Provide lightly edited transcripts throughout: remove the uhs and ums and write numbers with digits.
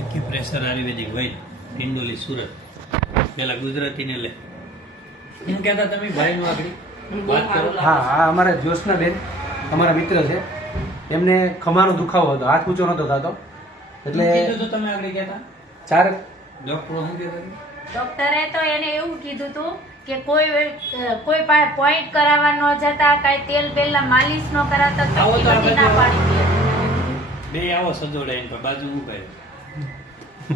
Acupressure આયુર્વેદિક વૈદ ડિંડોલી સુરત પેલા ગુજરાતીને લે એમ કહેતા તમે ભાઈનું આગળ વાત કરો. હા હા અમારા જ્યોત્સનાબેન અમારા મિત્ર છે. એમને ખમાનો દુખાવો હતો, હાથ ઊંચો નતો થતો એટલે કીધું તો તમે આગળ કહેતા ચાર ડોક્ટરો શું કહેતા હતા? ડોક્ટરે તો એને એવું કીધું હતું કે કોઈ પાસે પોઈન્ટ કરાવવા ન જતા, કાંઈ તેલ બેલના માલિશ ન કરાવતા, આવો તો આ બધી ના પાડી દે. બે આવો સજોડે એમ તો બાજુ હું કહ્યું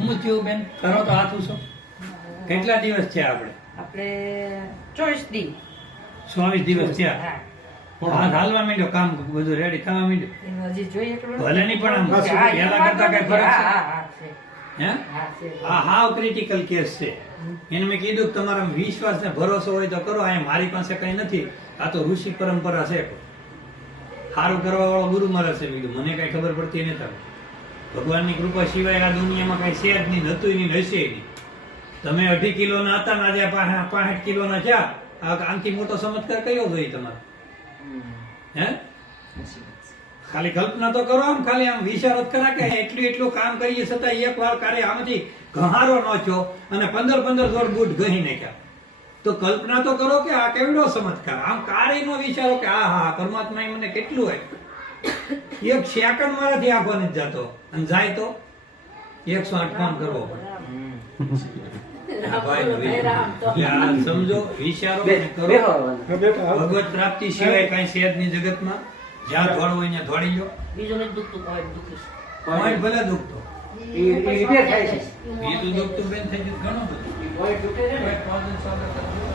હું થયું બેન કરો તો હાથ ઊંચો. કેટલા દિવસ છે આપણે? આપણે 24 દી 24 દિવસ થયા. હા. હાથ હાલવા માંડ્યો, કામ બધું રેડી થવા માંડ્યું. એનું હજી જોઈએ એટલું ભલે નહીં પણ આમ હા, પહેલા કરતા કઈ ફરક છે? હા, હા, છે. હે હા, છે. આ હાવ ક્રિટિકલ કેસ છે. એને મેં કીધું કે તમારા વિશ્વાસ ને ભરોસો હોય તો કરો. અહીંયા મારી પાસે કઈ નથી, આ તો ઋષિ પરંપરા છે. સારું કરવા વાળો ગુરુ મહારાજ છે. કીધું મને કઈ ખબર પડતી નથી. ભગવાનની કૃપા સિવાય આ દુનિયામાં કઈ છે જ નહીં, હતું નહીં, હશે નહીં. તમે 2.5 કિલોના હતા ને આજે 65 કિલોના છે. આનાથી મોટો ચમત્કાર કયો જોઈએ તમારે? હે ખાલી કલ્પના તો કરો. આમ ખાલી આમ વિચારો કરા કે એટલું કામ કરીએ છતાં એક વાર કાર્ય આમાંથી ઘહારો ન થયો અને 15 જોડ બૂટ ગહી નાખ્યા. તો કલ્પના તો કરો કે આ કેવડો ચમત્કાર. આમ કાર્ય નો વિચારો કે આ હા પરમાત્મા મને કેટલું હોય. એક સેકન્ડ મારાથી આંખો નથી જતો અને જાય તો 108 કામ કરવો પડે. આ ભાઈ આ સમજો, વિચારો અને કરો. ભગવત પ્રાપ્તિ સિવાય કઈ છે જ નહીં જગતમાં. જ્યાં દોડવું હોય ત્યાં દોડી લો. બીજું નથી દુખતું, કોઈ દુખીશ. કોઈ ભલે દુખતો એ રિપેર થાય છે. એ તો દુખતું બેન થઈ ગયું ઘણું બધું. પોઈન્ટ દુખે છે ને કોઈ પ્રોબ્લેમ સોલ્વ કરવું